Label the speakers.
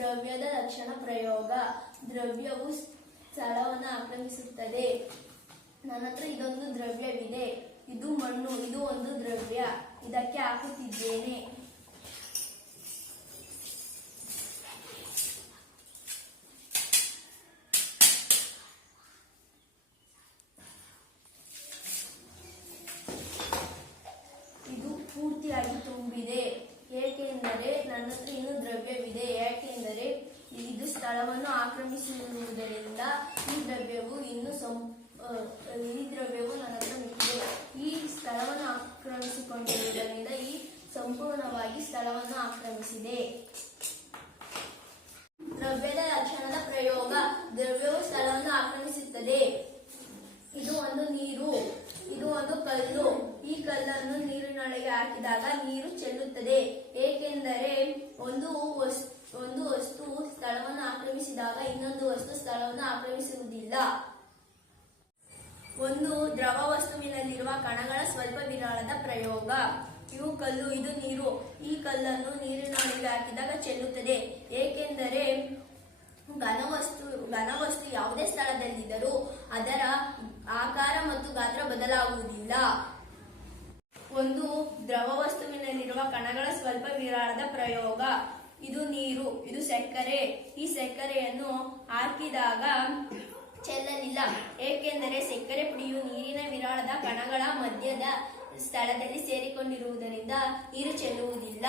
Speaker 1: ದ್ರವ್ಯದ ಲಕ್ಷಣ ಪ್ರಯೋಗ. ದ್ರವ್ಯವು ಸ್ಥಳವನ್ನು ಆಕ್ರಮಿಸುತ್ತದೆ. ನನ್ನ ಹತ್ರ ಇದೊಂದು ದ್ರವ್ಯವಿದೆ. ಇದು ಮಣ್ಣು, ಇದು ಒಂದು ದ್ರವ್ಯ. ಇದಕ್ಕೆ ಹಾಕುತ್ತಿದ್ದೇನೆ. ಏಕೆಂದರೆ ನನ್ನ ಹತ್ರ ಇನ್ನೂ ದ್ರವ್ಯವಿದೆ. ಏಕೆಂದರೆ ಇದು ಸ್ಥಳವನ್ನು ಆಕ್ರಮಿಸಿರುವುದರಿಂದ ಈ ದ್ರವ್ಯವು ಇನ್ನು ಸಂ ಈ ದ್ರವ್ಯವು ನನ್ನ ಹತ್ರ ಮಿಕ್ಕಿದೆ ಈ ಸ್ಥಳವನ್ನು ಆಕ್ರಮಿಸಿಕೊಂಡಿರುವುದರಿಂದ ಈ ಸಂಪೂರ್ಣವಾಗಿ ಸ್ಥಳವನ್ನು ಆಕ್ರಮಿಸಿದೆ ದ್ರವ್ಯದ ಲಕ್ಷಣದ ಪ್ರಯೋಗ ದ್ರವ್ಯವು ಸ್ಥಳವನ್ನು ಆಕ್ರಮಿಸುತ್ತದೆ ಇದು ಒಂದು ನೀರು ಇದು ಒಂದು ಕಲ್ಲು ಈ ಕಲ್ಲನ್ನು ನೀರಿನೊಳಗೆ ಹಾಕಿದಾಗ ನೀರು ಚೆಲ್ಲುತ್ತದೆ. ಏಕೆಂದರೆ ಒಂದು ಒಂದು ವಸ್ತು ಸ್ಥಳವನ್ನು ಆಕ್ರಮಿಸಿದಾಗ ಇನ್ನೊಂದು ವಸ್ತು ಸ್ಥಳವನ್ನು ಆಕ್ರಮಿಸುವುದಿಲ್ಲ. ಒಂದು ದ್ರವ ವಸ್ತುವಿನಲ್ಲಿರುವ ಕಣಗಳ ಸ್ವಲ್ಪ ವಿರಾಳದ ಪ್ರಯೋಗ. ಇವು ಕಲ್ಲು, ಇದು ನೀರು. ಈ ಕಲ್ಲನ್ನು ನೀರಿನೊಳಗೆ ಹಾಕಿದಾಗ ಚೆಲ್ಲುತ್ತದೆ. ಏಕೆಂದರೆ ಘನವಸ್ತು ಘನವಸ್ತು ಯಾವುದೇ ಸ್ಥಳದಲ್ಲಿದ್ದರೂ ಅದರ ಆಕಾರ ಮತ್ತು ಗಾತ್ರ ಬದಲಾಗುವುದಿಲ್ಲ. ಒಂದು ದ್ರವ ವಸ್ತುವಿನಲ್ಲಿರುವ ಕಣಗಳ ಸ್ವಲ್ಪ ವಿರಾಳದ ಪ್ರಯೋಗ. ಇದು ನೀರು, ಇದು ಸಕ್ಕರೆ. ಈ ಸಕ್ಕರೆಯನ್ನು ಹಾಕಿದಾಗ ಚೆಲ್ಲಲಿಲ್ಲ. ಏಕೆಂದರೆ ಸಕ್ಕರೆ ಪುಡಿಯು ನೀರಿನ ವಿರಾಳದ ಕಣಗಳ ಮಧ್ಯದ ಸ್ಥಳದಲ್ಲಿ ಸೇರಿಕೊಂಡಿರುವುದರಿಂದ ನೀರು ಚೆಲ್ಲುವುದಿಲ್ಲ.